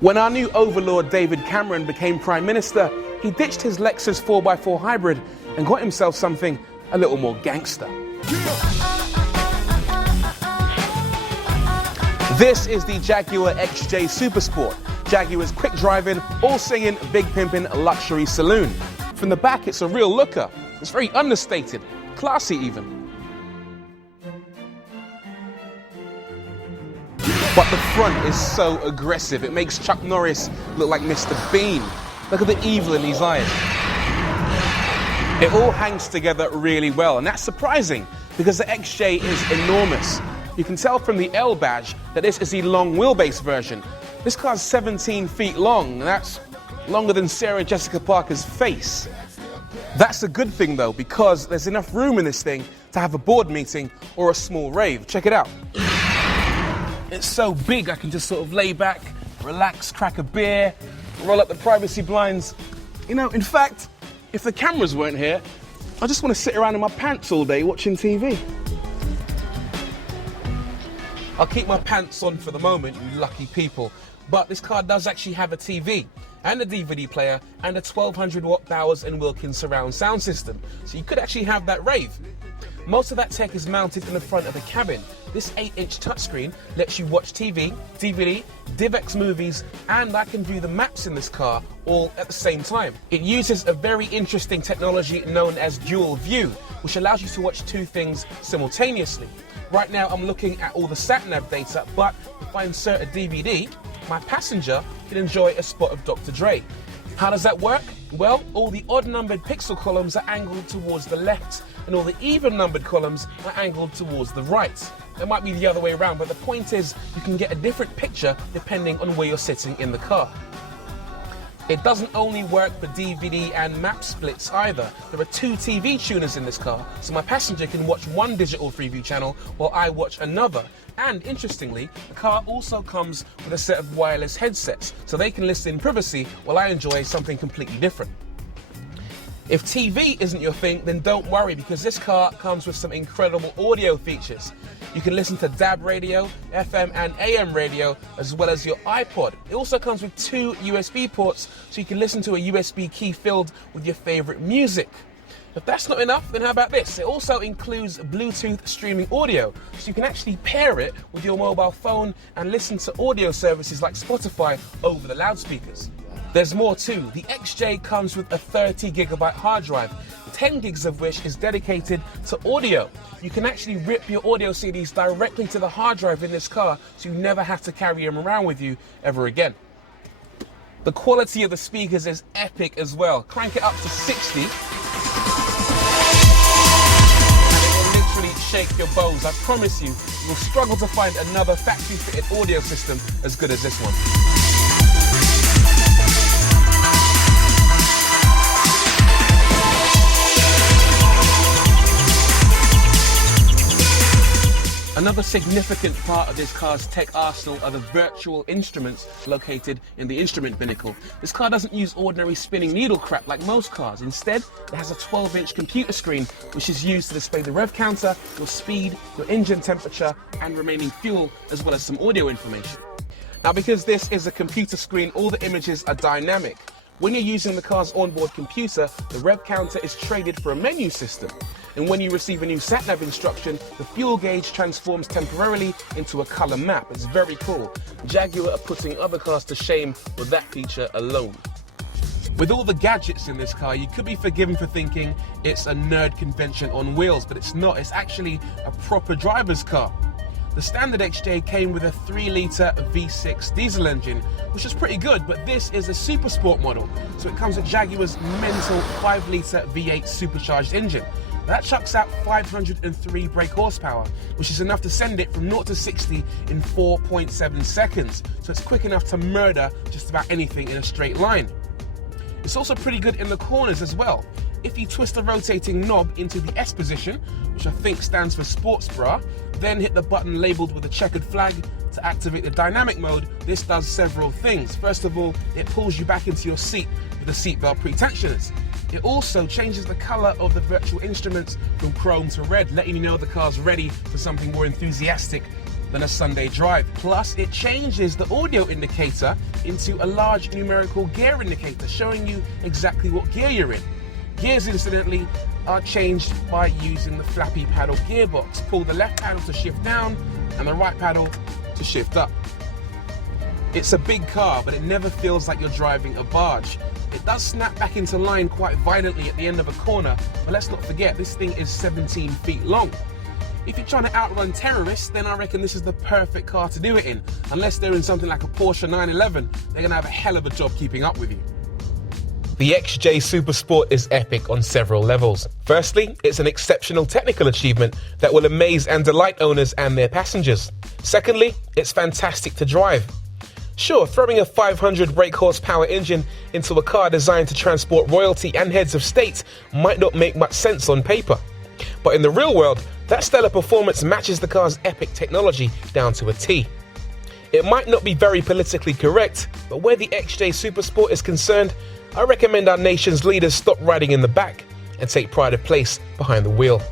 When our new overlord David Cameron became Prime Minister, he ditched his Lexus 4x4 hybrid and got himself something a little more gangster. This is the Jaguar XJ Supersport, Jaguar's quick driving, all singing, big pimping luxury saloon. From the back, it's a real looker. It's very understated, classy even. But the front is so aggressive, it makes Chuck Norris look like Mr. Bean. Look at the evil in his eyes. It all hangs together really well, and that's surprising because the XJ is enormous. You can tell from the L badge that this is the long wheelbase version. This car's 17 feet long, and that's longer than Sarah Jessica Parker's face. That's a good thing though, because there's enough room in this thing to have a board meeting or a small rave. Check it out. It's so big I can just sort of lay back, relax, crack a beer, roll up the privacy blinds. You know, in fact, if the cameras weren't here, I just want to sit around in my pants all day watching TV. I'll keep my pants on for the moment, you lucky people. But this car does actually have a TV and a DVD player and a 1200 watt Bowers & Wilkins surround sound system. So you could actually have that rave. Most of that tech is mounted in the front of the cabin. This 8-inch touchscreen lets you watch TV, DVD, DivX movies, and I can view the maps in this car all at the same time. It uses a very interesting technology known as dual view, which allows you to watch two things simultaneously. Right now I'm looking at all the sat-nav data, but if I insert a DVD, my passenger can enjoy a spot of Dr. Dre. How does that work? Well, all the odd-numbered pixel columns are angled towards the left, and all the even-numbered columns are angled towards the right. It might be the other way around, but the point is you can get a different picture depending on where you're sitting in the car. It doesn't only work for DVD and map splits either. There are two TV tuners in this car, so my passenger can watch one digital Freeview channel while I watch another. And interestingly, the car also comes with a set of wireless headsets, so they can listen in privacy while I enjoy something completely different. If TV isn't your thing, then don't worry, because this car comes with some incredible audio features. You can listen to DAB radio, FM and AM radio, as well as your iPod. It also comes with two USB ports, so you can listen to a USB key filled with your favorite music. If that's not enough, then how about this? It also includes Bluetooth streaming audio, so you can actually pair it with your mobile phone and listen to audio services like Spotify over the loudspeakers. There's more too. The XJ comes with a 30 gigabyte hard drive, 10 gigs of which is dedicated to audio. You can actually rip your audio CDs directly to the hard drive in this car, so you never have to carry them around with you ever again. The quality of the speakers is epic as well. Crank it up to 60. And it will literally shake your bones. I promise you, you'll struggle to find another factory-fitted audio system as good as this one. Another significant part of this car's tech arsenal are the virtual instruments located in the instrument binnacle. This car doesn't use ordinary spinning needle crap like most cars. Instead, it has a 12-inch computer screen which is used to display the rev counter, your speed, your engine temperature and remaining fuel, as well as some audio information. Now, because this is a computer screen, all the images are dynamic. When you're using the car's onboard computer, the rev counter is traded for a menu system. And when you receive a new sat-nav instruction, the fuel gauge transforms temporarily into a color map. It's very cool. Jaguar are putting other cars to shame with that feature alone. With all the gadgets in this car, you could be forgiven for thinking it's a nerd convention on wheels, but it's not. It's actually a proper driver's car. The standard XJ came with a 3-litre V6 diesel engine, which is pretty good, but this is a Supersport model, so it comes with Jaguar's mental 5-litre V8 supercharged engine. That chucks out 503 brake horsepower, which is enough to send it from 0 to 60 in 4.7 seconds, so it's quick enough to murder just about anything in a straight line. It's also pretty good in the corners as well. If you twist the rotating knob into the S position, which I think stands for sports bra, then hit the button labelled with a checkered flag to activate the dynamic mode, this does several things. First of all, it pulls you back into your seat with the seatbelt pre-tensioners. It also changes the colour of the virtual instruments from chrome to red, letting you know the car's ready for something more enthusiastic than a Sunday drive. Plus, it changes the audio indicator into a large numerical gear indicator, showing you exactly what gear you're in. Gears, incidentally, are changed by using the flappy paddle gearbox. Pull the left paddle to shift down and the right paddle to shift up. It's a big car, but it never feels like you're driving a barge. It does snap back into line quite violently at the end of a corner, but let's not forget, this thing is 17 feet long. If you're trying to outrun terrorists, then I reckon this is the perfect car to do it in. Unless they're in something like a Porsche 911, they're gonna have a hell of a job keeping up with you. The XJ Supersport is epic on several levels. Firstly, it's an exceptional technical achievement that will amaze and delight owners and their passengers. Secondly, it's fantastic to drive. Sure, throwing a 500 brake horsepower engine into a car designed to transport royalty and heads of state might not make much sense on paper. But in the real world, that stellar performance matches the car's epic technology down to a T. It might not be very politically correct, but where the XJ Supersport is concerned, I recommend our nation's leaders stop riding in the back and take pride of place behind the wheel.